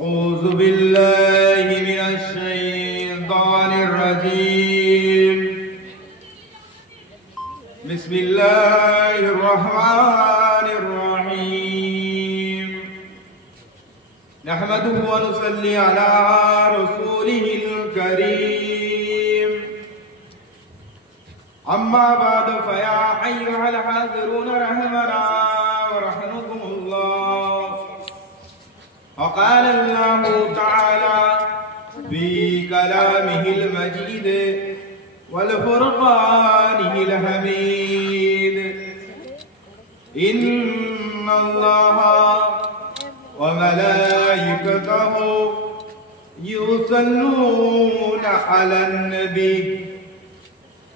أعوذ بالله من الشيطان الرجيم بسم الله الرحمن الرحيم نحمده ونصلي على رسوله الكريم أما بعد فيا أيها الحاضرون رحمنا ورحمكم الله وقال الله تعالى في كلامه المجيد والفرقانه الحميد إن الله وملائكته يصلون على النبي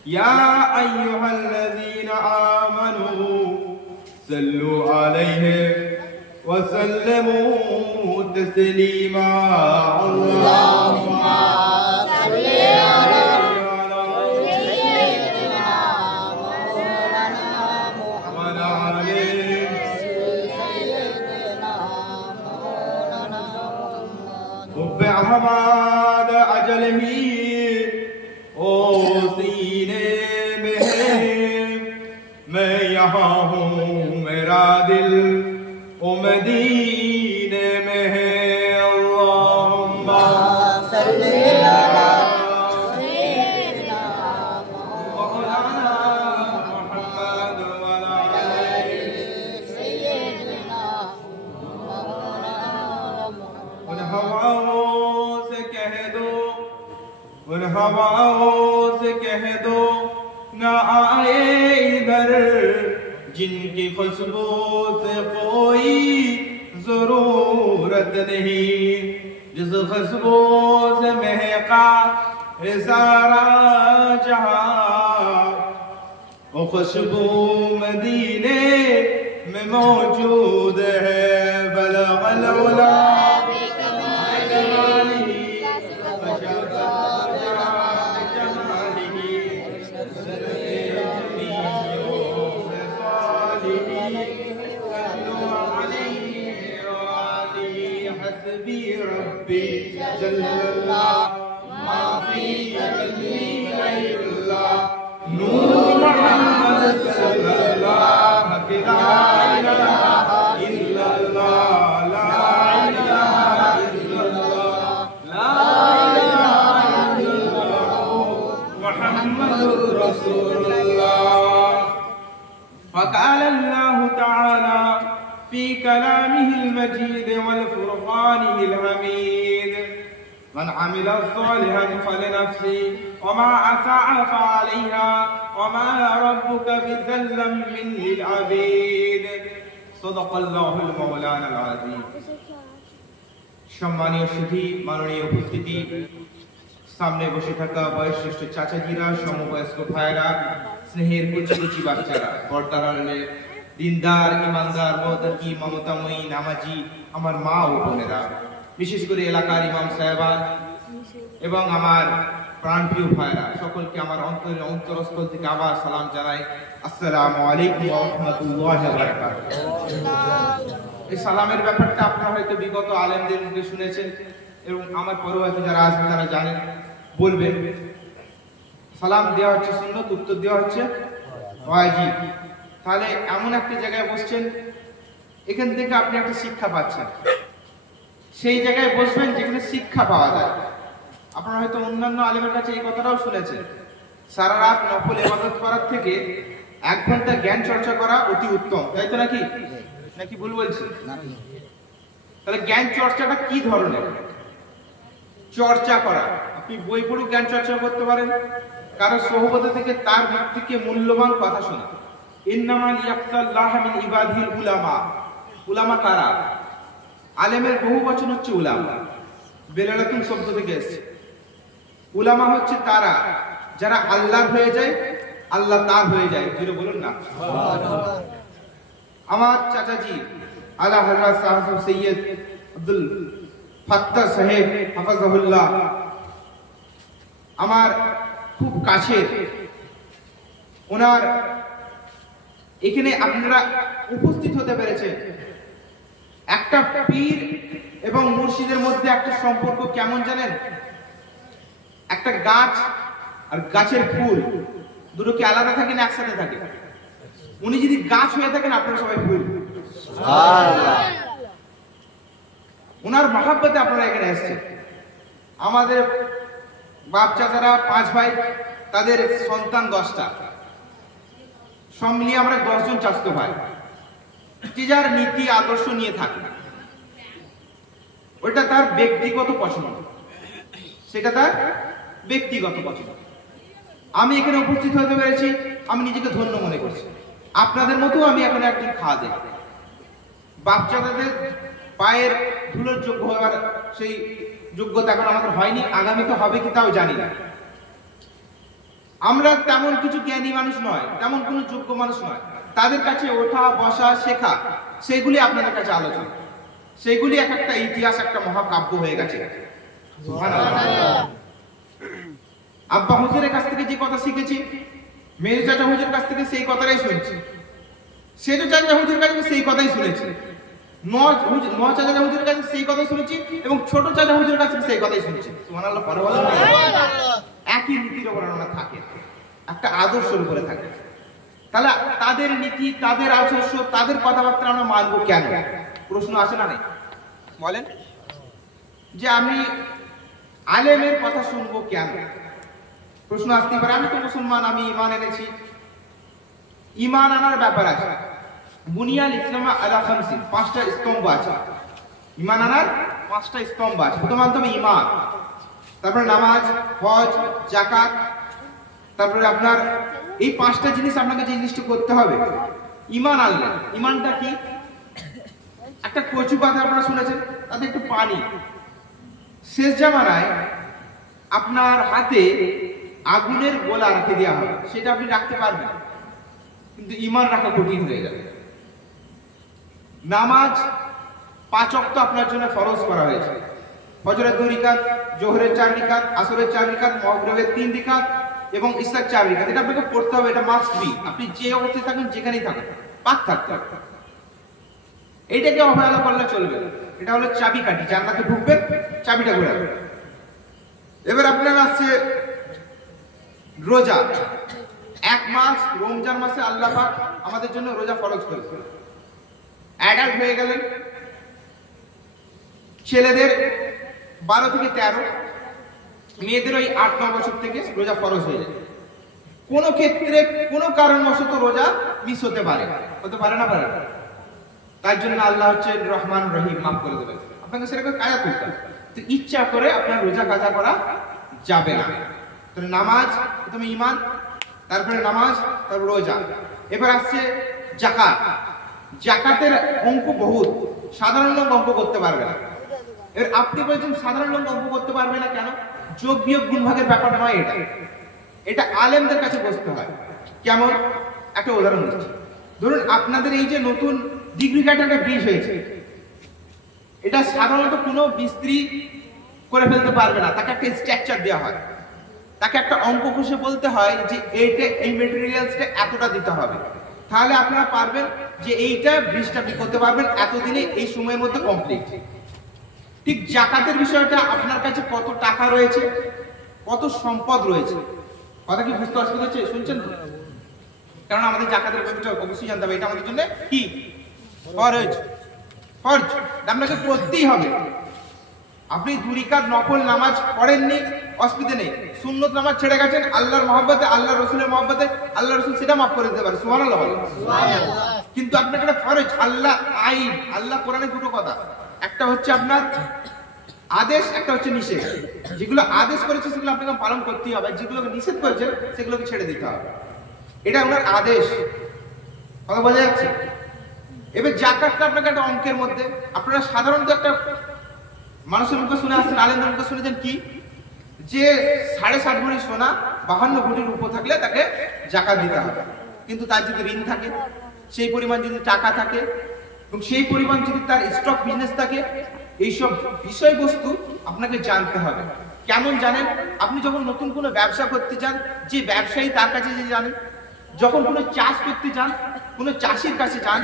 يا أيها الذين آمنوا صلوا عليه وسلموا تسليما اللهم صل على سيدنا مولانا محمد وعلى سيدنا مولانا محمد حب احمد اجل ہی او سینے میں ہے میں یہاں ہوں میرا دل مدینے میں ہے اللہم صلی علی سیدنا مولانا محمد وعلی سیدنا مولانا محمد ان ہواؤں سے کہہ دو نہ آئے ادھر جن کی خوشبو سے کوئی ضرورت نہیں جس خوشبو سے مہکا سارا جہاں وہ خوشبو مدینے میں موجود ہے بلغ العلا جل اللہ ما فی قلبی غیر اللہ نور محمد صلی اللہ لا الہ الا اللہ لا الہ الا اللہ لا الہ الا اللہ محمد رسول اللہ وقال اللہ تعالی في كلامه المجيد والفرقانه الحميد من عمل صالحا فلنفسه وما أساء فعليها وما ربك بظلام للعبيد صدق الله المولانا العظيم সম্মানীয় সুধী মাননীয় উপস্থিতি সামনে বসে থাকা বয়োজ্যেষ্ঠ চাচাজিরা সমবয়স্ক ভাইরা স্নেহের কুচি কুচি বাচ্চারা পর্দার আড়ালে দিনদার ইমানদার মুত্তাকি মমতাময়ী নামাজি আমার মা ও বোনেরা বিশেষ করে এলাকার ইমাম সাহেবান এবং আমার প্রাণপ্রিয় ভাইরা সকলকে আমার অন্তরস্থল থেকে আবার সালাম জানাই আসসালামু আলাইকুম ওয়া রাহমাতুল্লাহি ওয়া বারাকাতুহু এই সালামের ব্যাপারটা আপনারা হয়তো বিগত আলেমদের মুখে শুনেছেন এবং আমার পরবর্তী যারা আসবে তারা জানেন বলবেন সালাম দেওয়া হচ্ছে সুন্নত উত্তর দেওয়া হচ্ছে ওয়াজিব তাহলে এমন একটা জায়গায় বসছেন এখান থেকে আপনি একটা শিক্ষা পাচ্ছেন সেই জায়গায় বসবেন যেখানে শিক্ষা পাওয়া যায় আপনারা হয়তো অন্যান্য আলেমের কাছে এই কথাটাও শুনেছেন সারা রাত নফল ইবাদত করার থেকে 1 ঘন্টা জ্ঞান চর্চা করা অতি উত্তম তাই তো নাকি ভুল বলছি তাহলে জ্ঞান চর্চাটা কি ধরনের চর্চা করা আপনি বই পড়ে জ্ঞান চর্চা করতে পারেন কারণ সোহবত থেকে তার মুখ থেকে মূল্যবান কথা শোনা ইন্নামাল ইয়াকতাল্লাহ মিন ইবাদিল উলামা উলামা কারা আলেমের বহু বচন হচ্ছে উলামা বেলালাতুন শব্দ থেকে এসেছে উলামা হচ্ছে তারা যারা আল্লাহর হয়ে যায় আল্লাহ তার হয়ে যায় জোরে বলুন না সুবহানাল্লাহ আমার চাচাজি আলা হযরত সাহেব সৈয়দ আব্দুল ফাত্তাহ সাহেব হাফিজাহুল্লাহ আমার খুব কাছের ওনার এখানে আপনারা উপস্থিত হতে পেরেছে একটা পীর এবং মুর্শিদের মধ্যে একটা সম্পর্ক কেমন জানেন? একটা গাছ আর গাছের ফুল দুটো কি আলাদা থাকে না একসাথে থাকে? উনি যদি গাছ হয়ে থাকেন, আপনারা সবাই ফুল। ওনার মহাব্বতে আপনারা এখানে এসেছেন। আমাদের বাপ চাচারা 5 ভাই, তাদের সন্তান 10টা, সব মিলিয়ে আমরা 10 জন চাচাতো ভাই। যে যার নীতি আদর্শ নিয়ে থাকে, ওইটা তার ব্যক্তিগত পছন্দ, সেটা তার ব্যক্তিগত পছন্দ। আমি এখানে উপস্থিত হতে পেরেছি, আমি নিজেকে ধন্য মনে করছি। আপনাদের মতো আমি এখন একজন খাদেম। বাচ্চাদের পায়ের ধুলোর যোগ্য হওয়ার সেই যোগ্যতা এখন আমাদের হয়নি, আগামীতে হবে কি তাও জানি না। আমরা তেমন কিছু জ্ঞানী মানুষ নয়, তেমন কোনো যোগ্য মানুষ নয়। তাদের কাছে ওঠা বসা শেখা, সেগুলি আপনাদের কাছে আলোচনা, সেগুলি এক একটা ইতিহাস, একটা মহাকাব্য হয়ে গেছে। আব্বা হুজুরের কাছ থেকে যে কথা শিখেছি, মেজো চাচা হুজুরের কাছ থেকে সেই কথাটাই শুনছি, সেজো চাচা হুজুরের কাছে সেই কথাই শুনেছি, ন চাচা হুজুরের কাছে সেই কথাই শুনেছি, এবং ছোট চাচা হুজুরের কাছে সেই কথাই শুনেছি। সুবহানাল্লাহ, একই নীতির উপর আমরা থাকে, একটা আদর্শের উপরে থাকে। তাহলে তাদের নীতি, তাদের আদর্শ, তাদের কথাবার্তা আমরা মানবো কেন? প্রশ্ন আসে না? বলেন যে আমি আলেমের কথা শুনবো কেন? প্রশ্ন আসতে পারে। আমি তো মুসলমান, আমি ঈমান এনেছি। ঈমান আনার ব্যাপার আছে। বুনিয়াল ইসলাম আলা খামসিন, 5টা স্তম্ভ আছে। ঈমান আনার 5টা স্তম্ভ আছে। প্রথমত ঈমান, তারপরে নামাজ, হজ, যাকাত, তারপরে আপনার এই 5টা জিনিস আপনাকে যে জিনিসটা করতে হবে। ঈমান আনলেন, ঈমানটা কি? একটা কচু পাতা আপনারা শুনেছেন, তাতে একটু পানি। শেষ জামানায় আপনার হাতে আগুনের গোলা রেখে দেওয়া হবে, সেটা আপনি রাখতে পারবেন, কিন্তু ঈমান রাখা কঠিন হয়ে যাবে। নামাজ 5 ওয়াক্ত আপনার জন্য ফরজ করা হয়েছে। ফজরের 2 রাকাত, জোহরের 4 রাকাত, আসরের 4 রাকাত, মাগরিবের 3 রাকাত এবং ইশার 4 রাকাত। এটা আপনাকে পড়তে হবে, এটা মাস্ট বি। আপনি যে অবস্থায় থাকেন, যেখানেই থাকেন, পাক থাকতে হবে। এইটাকে অবহেলা করলে চলবে না। এটা হলো চাবিকাঠি, জান্নাতে ঢুকবেন, চাবিটা ঘোরাবেন। এবার আপনার আসছে রোজা। 1 মাস রমজান মাসে আল্লাহ পাক আমাদের জন্য রোজা ফরজ করেছেন। অ্যাডাল্ট হয়ে গেলেন, ছেলেদের 12 থেকে 13, মেয়েদের ওই 8-9 বছর থেকে রোজা ফরজ হয়ে যায়। কোনো ক্ষেত্রে কোনো কারণবশত রোজা মিস হতে পারে না পারে? তার জন্য আল্লাহ হচ্ছেন রহমান রহিম, মাফ করে দেবেন। আপনাকে সেটাকে কাজা করতে হবে, তো ইচ্ছা করে আপনার রোজা কাজা করা যাবে না। তাহলে নামাজ, প্রথমে ঈমান, তারপরে নামাজ, তারপর রোজা। এবার আসছে যাকাত। যাকাতের অঙ্ক বহুত, সাধারণ লোক অঙ্ক করতে পারবে না। এর আপনি বলছেন সাধারণ লোক অঙ্ক করতে পারবে না কেন? যোগ বিয়োগ গুণ ভাগের ব্যাপার নয় এটা, এটা আলেমদের কাছে বসতে হয়। কেমন? একটা উদাহরণ দিচ্ছি। ধরুন আপনাদের এই যে নতুন ডিগ্রি কাটার একটা ব্রিজ হয়েছে, এটা সাধারণত কোনো মিস্ত্রি করে ফেলতে পারবে না। তাকে একটা স্ট্রাকচার দেওয়া হয়, তাকে একটা অঙ্ক কষে বলতে হয় যে এইটা, এই মেটেরিয়ালসটা এতটা দিতে হবে, তাহলে আপনারা পারবেন যে এইটা ব্রিজটা করতে পারবেন এতদিনে, এই সময়ের মধ্যে কমপ্লিট। ঠিক যাকাতের বিষয়টা, আপনার কাছে কত টাকা রয়েছে, কত সম্পদ রয়েছে, কথা কি বুঝতে অসুবিধা হচ্ছে? শুনছেন তো? কারণ আমাদের যাকাতের বিষয়টা অবশ্যই জানতে হবে। এটা আমাদের জন্য কি ফরজ, ফরজ আপনাকে করতেই হবে। আপনি 2 রাকাত নফল নামাজ পড়েননি, অসুবিধা নেই। সুন্নত নামাজ ছেড়ে গেছেন, আল্লাহর মহব্বতে, আল্লাহ রসুলের মহব্বতে, আল্লাহ রসুল সেটা মাফ করে দিতে পারে। সুবহানাল্লাহ। কিন্তু আপনাকে একটা ফরজ, আল্লাহ আইন, আল্লাহ কোরআনে 2টো কথা, একটা হচ্ছে আপনার আদেশ, একটা হচ্ছে নিষেধ। যেগুলো আদেশ করেছে সেগুলো আপনাকে পালন করতেই হবে, যেগুলোকে নিষেধ করেছে সেগুলোকে ছেড়ে দিতে হবে। এটা ওনার আদেশ, কথা বোঝা যাচ্ছে? এবার যাকাতটা আপনাকে একটা অঙ্কের মধ্যে, আপনারা সাধারণত একটা মানুষের মুখে শুনে আসছেন, আলেমদের মুখে শুনেছেন কি, যে 7.5 ভরি সোনা 52 ভরির উপর থাকলে তাকে যাকাত দিতে হবে। কিন্তু তার যদি ঋণ থাকে, সেই পরিমাণ যদি টাকা থাকে, এবং সেই পরিমাণ যদি তার স্টক বিজনেস থাকে, এইসব বিষয়বস্তু আপনাকে জানতে হবে। কেমন জানেন? আপনি যখন নতুন কোনো ব্যবসা করতে যান, যে ব্যবসায়ী তার কাছে যে জানেন, যখন কোনো চাষ করতে যান, কোনো চাষির কাছে যান,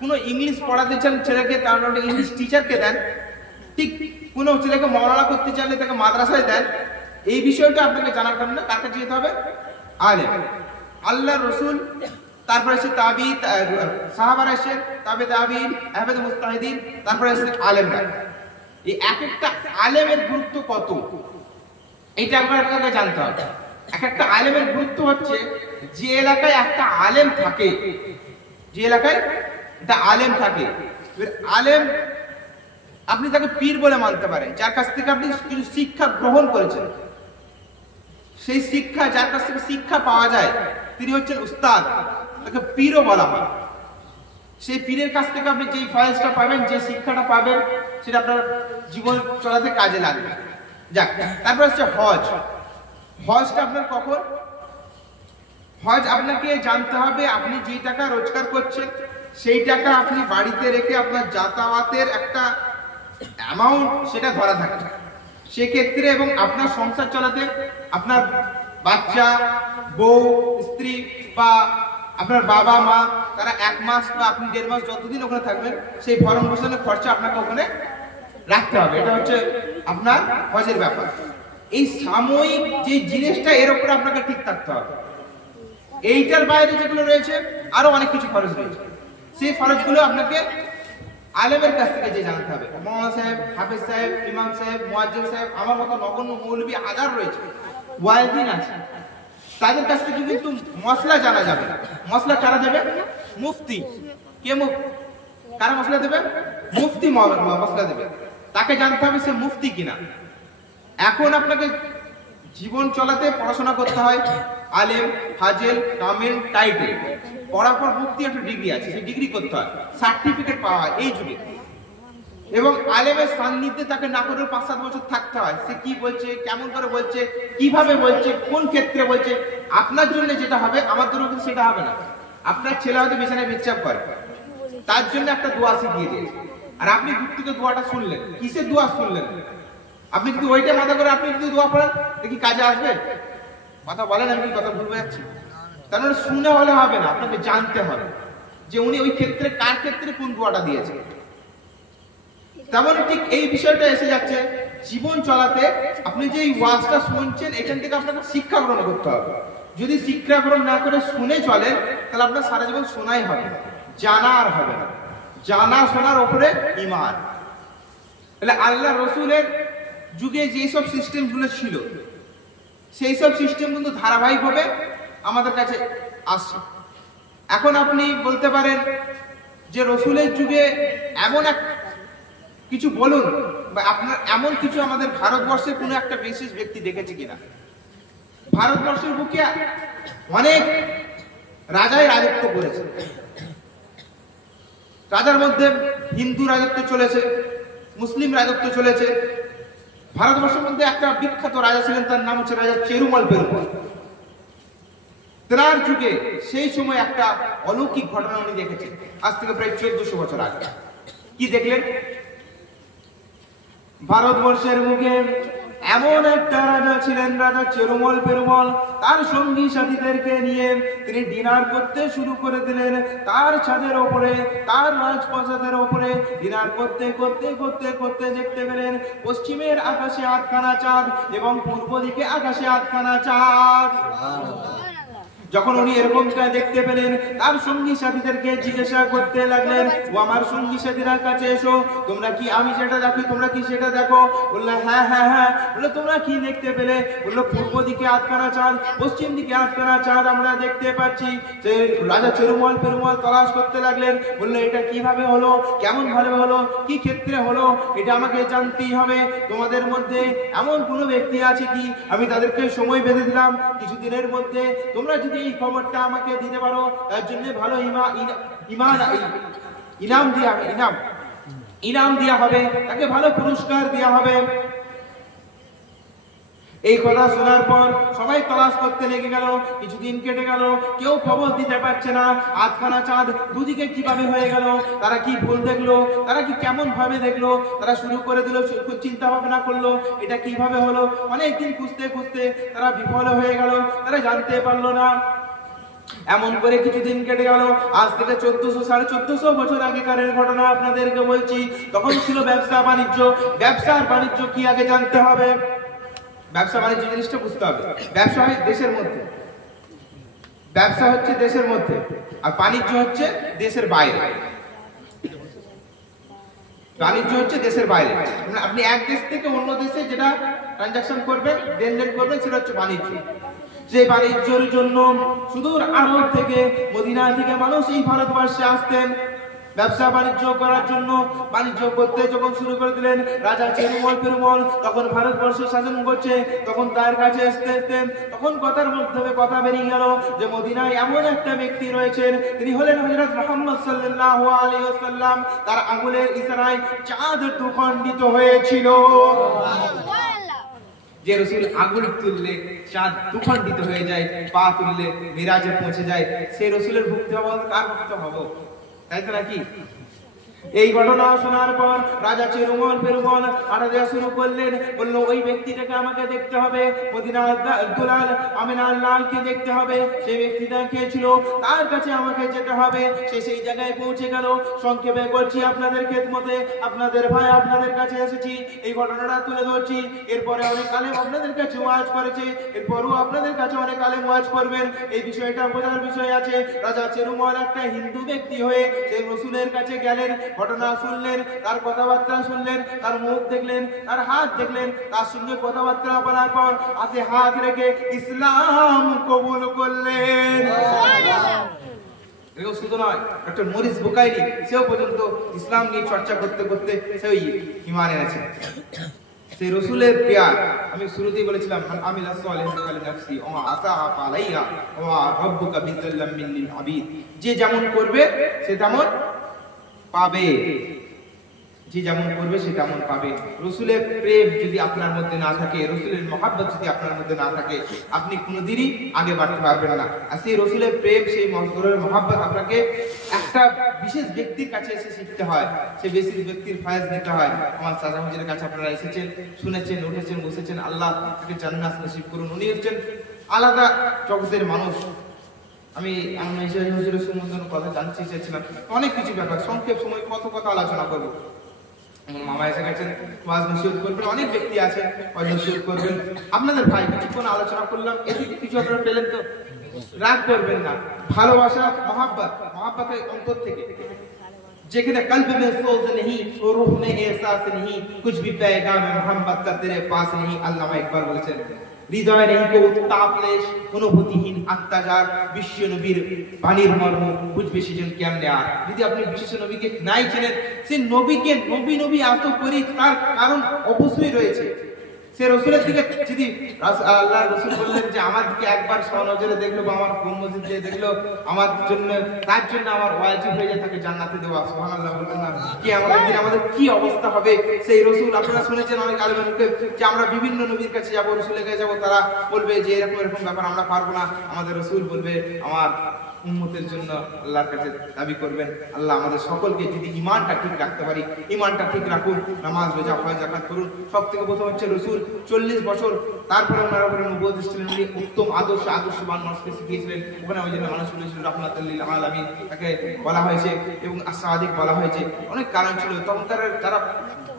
কোনো ইংলিশ পড়াতে চান ছেলেকে, তার ইংলিশ টিচারকে দেন, ঠিক কোনো ছেলেকে মওলানা করতে চাইলে তাকে মাদ্রাসায় দেন, এই বিষয়টা আপনাকে জানার কারণে কার কাছে যেতে হবে? আলেম। আল্লাহ রসুল, তারপরে এসে তাবি, সাহাবারা এসে তাবে তাবিন, আহমেদ মুস্তাহিদিন, তারপরে এসে আলেমরা। এই এক একটা আলেমের গুরুত্ব কত, এইটা একবার আপনাকে জানতে হবে। এক একটা আলেমের গুরুত্ব হচ্ছে, যে এলাকায় একটা আলেম থাকে, যে এলাকায় একটা আলেম থাকে, আলেম আপনি তাকে পীর বলে মানতে পারেন, যার কাছ থেকে আপনি কিছু শিক্ষা গ্রহণ করেছেন। সেই শিক্ষা, যার কাছ থেকে শিক্ষা পাওয়া যায়, তিনি হচ্ছেন উস্তাদ, তাকে পীরও বলা হয়। সেই পীরের কাছ থেকে আপনি যে ফয়েজটা পাবেন, যে শিক্ষাটা পাবেন, সেটা আপনার জীবন চলাতে কাজে লাগবে। যাক, তারপর হচ্ছে হজ। হজটা আপনার কখন? হজ আপনাকে জানতে হবে, আপনি যে টাকা রোজগার করছেন সেই টাকা আপনি বাড়িতে রেখে আপনার যাতায়াতের একটা অ্যামাউন্ট সেটা ধরা থাকে সেক্ষেত্রে, এবং আপনার সংসার চালাতে আপনার বাচ্চা, বউ, স্ত্রী বা আপনার বাবা মা, তারা 1 মাস বা আপনি 1.5 মাস যতদিন ওখানে থাকবেন, সেই ভরণ পোষণের খরচা আপনাকে ওখানে রাখতে হবে। এটা হচ্ছে আপনার হজের ব্যাপার। এই সাময়িক যে জিনিসটা, এর উপরে আপনাকে ঠিক থাকতে হবে। এইটার বাইরে যেগুলো রয়েছে আরো অনেক কিছু খরচ রয়েছে, সেই খরচগুলো আপনাকে আলেমের কাছ থেকে যে জানতে হবে। মৌলানা সাহেব, হাফেজ সাহেব, ইমাম সাহেব, মুয়াজ্জিন সাহেব, আমার মতো নগণ্য মৌলবী হাজার রয়েছে, ওয়াইজিন আছে, তাদের কাছ থেকে কিন্তু মশলা জানা যাবে না। মশলা কারা দেবে? মুফতি। কে কারা মশলা দেবে? মুফতি মশলা দেবে। তাকে জানতে হবে সে মুফতি কিনা। এখন আপনাকে জীবন চলাতে পড়াশোনা করতে হয়, আলেম, ফাজেল, কামেল, টাইটেল, পড়ার পর মুফতি একটা ডিগ্রি আছে, সেই ডিগ্রি করতে হয়, সার্টিফিকেট পাওয়া হয় এই যুগে। এবং আলেমের সান্নিধ্যে তাকে না করে 5-7 বছর থাকতে হয়। সে কি বলছে, কেমন করে বলছে, কিভাবে বলছে, কোন ক্ষেত্রে বলছে, আপনার জন্য যেটা হবে আমার জন্য কিন্তু সেটা হবে না। আপনার ছেলে হয়তো বিছানায় পেচ্ছাপ করে, তার জন্য একটা দোয়া শিখিয়ে দিয়েছে, আর আপনি দূর থেকে দোয়াটা শুনলেন। কিসের দোয়া শুনলেন? আপনি যদি ওইটা মাথা করে আপনি যদি দোয়া পড়েন, দেখি কাজে আসবে? কথা বলেন, আমি কি কথা ভুলবে যাচ্ছি? তার মানে শুনে হলে হবে না, আপনাকে জানতে হবে যে উনি ওই ক্ষেত্রে কার ক্ষেত্রে কোন দোয়াটা দিয়েছে। তেমন ঠিক এই বিষয়টা এসে যাচ্ছে জীবন চলাতে। আপনি যে এই ওয়াজটা শুনছেন, এখান থেকে আপনাকে শিক্ষা গ্রহণ করতে হবে। যদি শিক্ষা গ্রহণ না করে শুনে চলেন, তাহলে আপনার সারা জীবন শোনাই হবে, জানা আর হবে না। জানা শোনার উপরে ঈমান। তাহলে আল্লাহ রসুলের যুগে যেসব সিস্টেমগুলো ছিল, সেই সব সিস্টেম কিন্তু ধারাবাহিকভাবে আমাদের কাছে আসছে। এখন আপনি বলতে পারেন যে রসুলের যুগে এমন এক কিছু বলুন, বা আপনার এমন কিছু আমাদের ভারতবর্ষের কোনো একটা বিশেষ ব্যক্তি দেখেছে কিনা। ভারতবর্ষের বুকে অনেক রাজাই রাজত্ব করেছে। রাজার মধ্যে হিন্দু রাজত্ব চলেছে, মুসলিম রাজত্ব চলেছে। ভারতবর্ষের মধ্যে একটা বিখ্যাত রাজা ছিলেন, তার নাম হচ্ছে রাজা চেরুমল পেরুমল। তার যুগে সেই সময় একটা অলৌকিক ঘটনা উনি দেখেছেন, আজ থেকে প্রায় 1400 বছর আগে। কি দেখলেন? ভারতবর্ষের মুখে এমন একটা রাজা ছিলেন, রাজা চেরুমল পেরুমল। তার সঙ্গী সাথীদেরকে নিয়ে তিনি ডিনার করতে শুরু করে দিলেন। তার ছাদের ওপরে, তার রাজপ্রাসাদের ওপরে ডিনার করতে করতে করতে করতে দেখতে পেলেন পশ্চিমের আকাশে 8খানা চাঁদ এবং পূর্ব দিকে আকাশে 8খানা চাঁদ। যখন উনি এরকমটা দেখতে পেলেন, তার সঙ্গী সাথীদেরকে জিজ্ঞাসা করতে লাগলেন, ও আমার সঙ্গী সাথীরা কাছে এসো, তোমরা কি আমি যেটা দেখি তোমরা কি সেটা দেখো? বললো হ্যাঁ হ্যাঁ হ্যাঁ। বললো তোমরা কি দেখতে পেলে? বললো পূর্ব দিকে 8খানা চাঁদ, পশ্চিম দিকে 8খানা চাঁদ আমরা দেখতে পাচ্ছি। যে রাজা চেরুমল পেরুমল তলাশ করতে লাগলেন। বললো এটা কিভাবে হলো, কেমন ভাবে হলো, কি ক্ষেত্রে হলো, এটা আমাকে জানতেই হবে। তোমাদের মধ্যে এমন কোনো ব্যক্তি আছে কি? আমি তাদেরকে সময় বেঁধে দিলাম, কিছুদিনের মধ্যে তোমরা যদি এই খবরটা আমাকে দিতে পারো, তার জন্য ভালো ইনাম দেওয়া হবে, তাকে ভালো পুরস্কার দেওয়া হবে। এই কথা শোনার পর সবাই তলাশ করতে লেগে গেল। কিছুদিন কেটে গেল, কেউ খবর দিতে পারছে না 8খানা চাঁদ দুদিকে কিভাবে হয়ে গেল। তারা কি ভুল দেখলো, তারা কি কেমন ভাবে দেখলো, তারা শুরু করে দিল, চিন্তা ভাবনা করলো এটা কিভাবে হলো। অনেকদিন খুঁজতে খুঁজতে তারা বিফল হয়ে গেল, তারা জানতে পারলো না। এমন করে কিছুদিন কেটে গেল। আজ থেকে 1400-1450 বছর আগেকারের ঘটনা আপনাদেরকে বলছি। তখন ছিল ব্যবসা বাণিজ্য। ব্যবসার বাণিজ্য কি আগে জানতে হবে। ব্যবসা বাণিজ্য জিনিসটা বুঝতে হবে। ব্যবসা হয় দেশের মধ্যে, ব্যবসা হচ্ছে দেশের মধ্যে, আর বাণিজ্য হচ্ছে দেশের বাইরে। বাণিজ্য হচ্ছে দেশের বাইরে, আপনি এক দেশ থেকে অন্য দেশে যেটা ট্রানজাকশন করবেন, লেনদেন করবেন, সেটা হচ্ছে বাণিজ্য। সেই বাণিজ্যের জন্য সুদূর আরব থেকে, মদিনা থেকে মানুষ এই ভারতবর্ষে আসতেন ব্যবসা বাণিজ্য করার জন্য। বাণিজ্য করতে যখন শুরু করে দিলেন রাজা পেরুমল, তখন ভারতবর্ষ শাসন করছে, তখন তার কাছে আসতেন। তখন কথার মাধ্যমে কথা বেরিয়ে গেল যে মদিনায় এমন একটা ব্যক্তি রয়েছেন, তিনি হলেন হযরত মুহাম্মদ সাল্লাল্লাহু আলাইহি ওয়াসাল্লাম। তার আঙ্গুলের ইশারায় চাঁদ দুখণ্ডিত হয়েছিল। যে রাসূল আঙ্গুল তুললে চাঁদ দুখণ্ডিত হয়ে যায়, পা তুললে মিরাজে পৌঁছে যায়, সেই রাসূলের ভক্তি হবো, কার ভক্ত হবো, তাই তো নাকি? এই ঘটনা শোনার পর রাজা পেরুমল আড়া দেওয়া শুরু করলেন। বললো ওই ব্যক্তিটাকে আমাকে দেখতে হবে, মদিনার দুলাল আমিনার লালকে দেখতে হবে। সেই ব্যক্তিটা কে ছিল, তার কাছে আমাকে যেতে হবে। সে সেই জায়গায় পৌঁছে গেল। সংক্ষেপে বলছি আপনাদের খেদমতে, আপনাদের ভাই আপনাদের কাছে এসেছি, এই ঘটনাটা তুলে ধরছি। এরপরে অনেক আলেম আপনাদের কাছে ওয়াজ করেছে, এরপরও আপনাদের কাছে অনেক আলেম ওয়াজ করবেন। এই বিষয়টা বোঝার বিষয় আছে। রাজা পেরুমল একটা হিন্দু ব্যক্তি হয়ে সেই রাসূলের কাছে গেলেন, ঘটনা শুনলেন, তার কথাবার্তা শুনলেন, তার মুখ দেখলেন, তার হাত দেখলেন, তার সঙ্গে কথাবার্তা বলার পর হাতে হাত রেখে ইসলাম কবুল করলেন। এও শুধু নয়, ডক্টর মরিস বুকাইরি সেও পর্যন্ত ইসলাম নিয়ে চর্চা করতে করতে সেই ঈমান এনেছে। সেই রাসূলের প্যার আমি শুরুতেই বলেছিলাম, আমিলা সালিহান লিনাফসি ওয়া আসাহা আলাইহা ওয়া রাব্বুকা বিযাল্লাম মিনাল আবিদ। যে যেমন করবে সে তেমন পাবে, যে যেমন করবে সে তেমন পাবে। রাসূলের প্রেম যদি আপনার মধ্যে না থাকে, রাসূলের মহব্বত যদি আপনার মধ্যে না থাকে, আপনি কোনোদিনই আগে বাড়তে পারবেন না। আর সেই রাসূলের প্রেম, সেই রাসূলের মহব্বত আপনাকে একটা বিশেষ ব্যক্তির কাছে এসে শিখতে হয়, সেই বিশেষ ব্যক্তির ফয়েজ নিতে হয়। আমার চাচা হুজুরের কাছে আপনারা এসেছেন, শুনেছেন, উঠেছেন, বসেছেন। আল্লাহ তাকে জান্নাত নসিব করুন। উনি হচ্ছেন আলাদা জগতের মানুষ। আমি হুজুরের সম্বন্ধে কথা জানতে চেয়েছিলাম, অনেক কিছু ব্যাপার, সংক্ষেপ সময় কত কথা আলোচনা করবো। মামা এসে গেছেন, ওয়াজ নসিহত করবেন, অনেক ব্যক্তি আছে ওয়াজ নসিহত করবেন। আপনাদের ভাই কিছুক্ষণ আলোচনা করলাম, এদিকে কিছু আপনারা পেলেন তো রাগ করবেন না। ভালোবাসা, মহাব্বতের অন্তর থেকে, যেখানে কলব में सोज नहीं और रूह में एहसास नहीं कुछ भी पैगाम मोहब्बत का तेरे पास नहीं। আল্লামা ইকবাল বলেছেন, হৃদয় নেই কো উত্তাপলেশ, অনুভূতিহীন আত্মাজার, বিশ্ব নবীর বাণীর মর্ম বুঝবে সেজন কেমনে আর। যদি আপনি বিশেষ নবীকে নাই চেনেন, সে নবীকে নবী এত করি, তার কারণ অবশ্যই রয়েছে। সে রাসূলের দিকে যদি আল্লাহ রাসূল বললেন যে আমার দিকে একবার সনজরে দেখলো বা আমার কোন মসজিদ দিয়ে দেখলো, আমার জন্য, তার জন্য আমার ওয়াজিব হয়ে যায় তাকে জান্নাতে দেওয়া। সুবহানাল্লাহ বলবেন না? কি আমাদের দিন আমাদের কি অবস্থা হবে। সেই রাসূল, আপনারা শুনেছেন অনেক আলেমের মুখে যে আমরা বিভিন্ন নবীর কাছে যাব, রাসূলের কাছে যাব, তারা বলবে যে এরকম এরকম ব্যাপার আমরা পারবো না। আমাদের রাসূল বলবে আমার উম্মতের জন্য আল্লাহর কাছে দাবি করবেন। আল্লাহ আমাদের সকলকে যদি ঈমানটা ঠিক রাখতে পারি, ঈমানটা ঠিক রাখুন, নামাজ, রোজা, হজ, যাকাত করুন। সবথেকে প্রথম হচ্ছে রাসূল 40 বছর, তারপরে ওনার উপরে নবুয়ত এসেছিলেন, উনি উত্তম আদর্শবান মানুষকে শিখিয়েছিলেন। ওখানে ওই জন্য মানুষ বলেছিল রাহমাতুল লিল আলামিন তাকে বলা হয়েছে, এবং আস-সাদিক বলা হয়েছে। অনেক কারণ ছিল। তখনকার যারা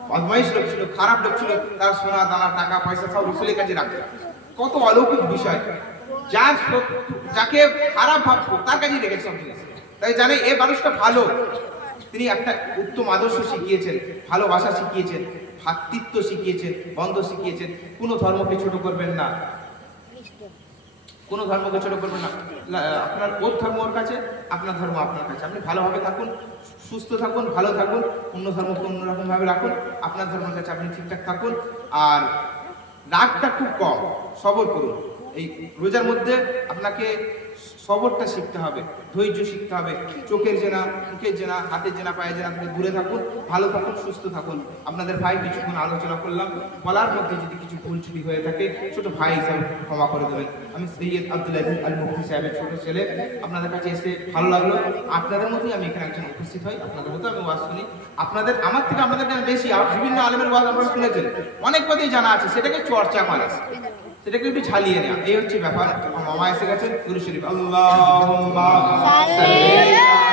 বদমাইশ লোক ছিল, খারাপ লোক ছিল, তার সোনা দানা টাকা পয়সা সব রাসূলের কাছে রাখতো। কত অলৌকিক বিষয়। যাকে খারাপ ভাবতো তার কাছে রেখেছে সব জিনিস, তাই জানে এই মানুষটা ভালো। তিনি একটা উত্তম আদর্শ শিখিয়েছেন, ভালোবাসা শিখিয়েছেন, ভ্রাতৃত্ব শিখিয়েছেন, বন্ধ শিখিয়েছেন। কোনো ধর্মকে ছোট করবেন না, কোনো ধর্মকে ছোট করবেন না। আপনার ওর ধর্ম ওর কাছে, আপনার ধর্ম আপনার কাছে। আপনি ভালোভাবে থাকুন, সুস্থ থাকুন, ভালো থাকুন। অন্য ধর্মকে অন্যরকম ভাবে রাখুন, আপনার ধর্মের কাছে আপনি ঠিকঠাক থাকুন। আর রাগটা খুব কম, সবর করুন। এই রোজার মধ্যে আপনাকে সবরটা শিখতে হবে, ধৈর্য শিখতে হবে। চোখের জেনা, মুখের জেনা, হাতের জেনা, পায়ের জেনা থেকে দূরে থাকুন, ভালো থাকুন, সুস্থ থাকুন। আপনাদের ভাই কিছুক্ষণ আলোচনা করলাম, বলার মধ্যে যদি কিছু ভুল ত্রুটি হয়ে থাকে ছোট ভাই হিসাবে ক্ষমা করে দেবেন। আমি সৈয়দ আব্দুল আজিজ আল মুফতি সাহেবের ছোট ছেলে। আপনাদের কাছে এসে ভালো লাগলো। আপনাদের মতোই আমি এখানে একজন উপস্থিত হই, আপনাদের মতো আমি ওয়াজ শুনি। আপনাদের আমার থেকে আপনাদের বেশি বিভিন্ন আলেমের ওয়াজ আপনারা শুনেছেন, অনেক কথাই জানা আছে, সেটাকে চর্চা করা, সেটাকে একটু ঝালিয়ে নেওয়া, এই হচ্ছে ব্যাপার। মামা এসে গেছেন, গুরু শরীফ আল্লাহুম্মা সাল্লি